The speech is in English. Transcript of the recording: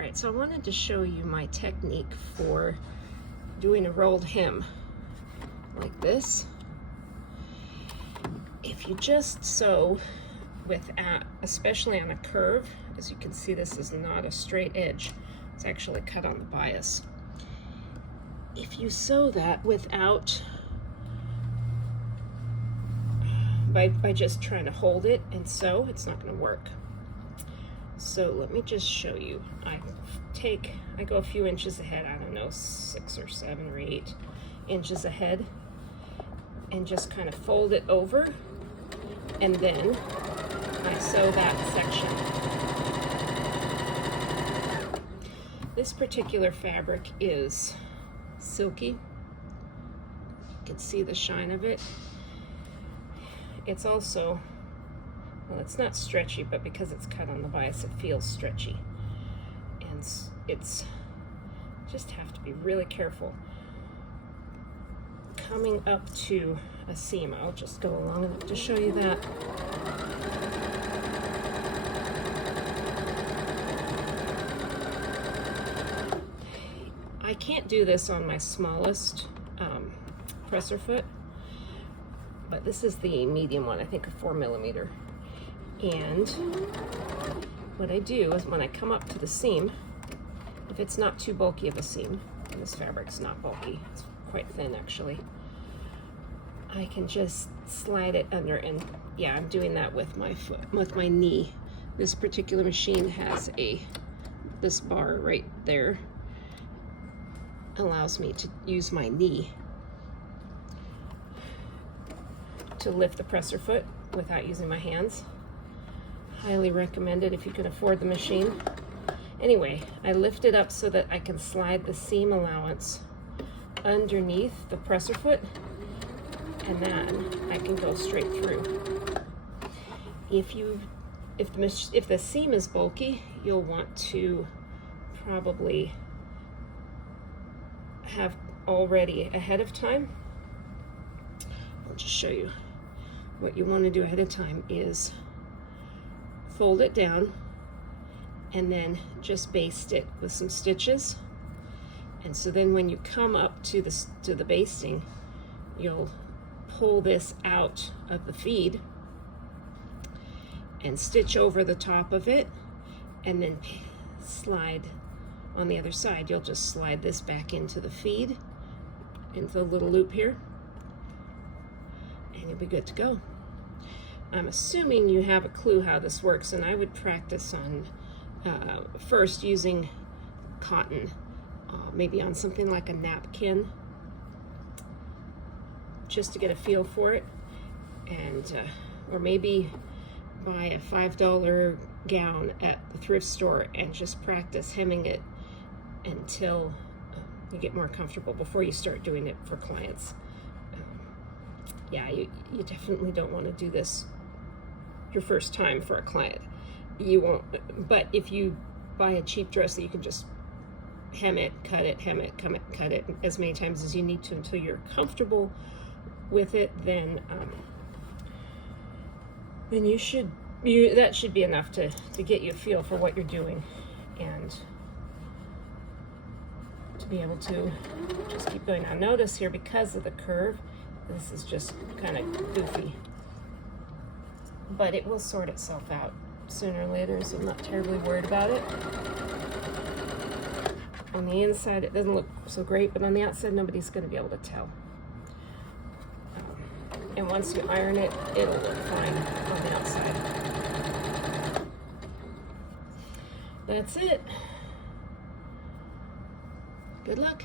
Alright, so I wanted to show you my technique for doing a rolled hem like this. If you just sew without, especially on a curve, as you can see, this is not a straight edge, it's actually cut on the bias. If you sew that without, by just trying to hold it and sew, it's not going to work. So let me just show you. I go a few inches ahead, I don't know, 6 or 7 or 8 inches ahead, and just kind of fold it over, and then I sew that section. This particular fabric is silky. You can see the shine of it. It's also, well, it's not stretchy, but because it's cut on the bias, it feels stretchy. And it's just have to be really careful. Coming up to a seam, I'll just go along enough to show you that. I can't do this on my smallest presser foot, but this is the medium one, I think a 4 millimeter. And what I do is when I come up to the seam, if it's not too bulky of a seam, and this fabric's not bulky, it's quite thin actually, I can just slide it under, and yeah, I'm doing that with my foot, with my knee. This particular machine has this bar right there, allows me to use my knee to lift the presser foot without using my hands. Highly recommend it if you can afford the machine. Anyway, I lift it up so that I can slide the seam allowance underneath the presser foot, and then I can go straight through. If the seam is bulky, you'll want to probably have already ahead of time. I'll just show you. What you want to do ahead of time is fold it down and then just baste it with some stitches. And so then when you come up to the basting, you'll pull this out of the feed and stitch over the top of it, and then slide on the other side. You'll just slide this back into the feed, into the little loop here, and you'll be good to go. I'm assuming you have a clue how this works, and I would practice on first using cotton, maybe on something like a napkin, just to get a feel for it, and or maybe buy a $5 gown at the thrift store and just practice hemming it until you get more comfortable before you start doing it for clients. Yeah, you definitely don't want to do this your first time for a client. You won't, but if you buy a cheap dress that you can just hem it, cut it, hem it, cut it as many times as you need to until you're comfortable with it, then that should be enough to get you a feel for what you're doing, and to be able to just keep going. Now notice here, because of the curve, this is just kind of goofy, but it will sort itself out sooner or later, so I'm not terribly worried about it. On the inside it doesn't look so great, but on the outside nobody's going to be able to tell. And once you iron it, it'll look fine on the outside. That's it. Good luck.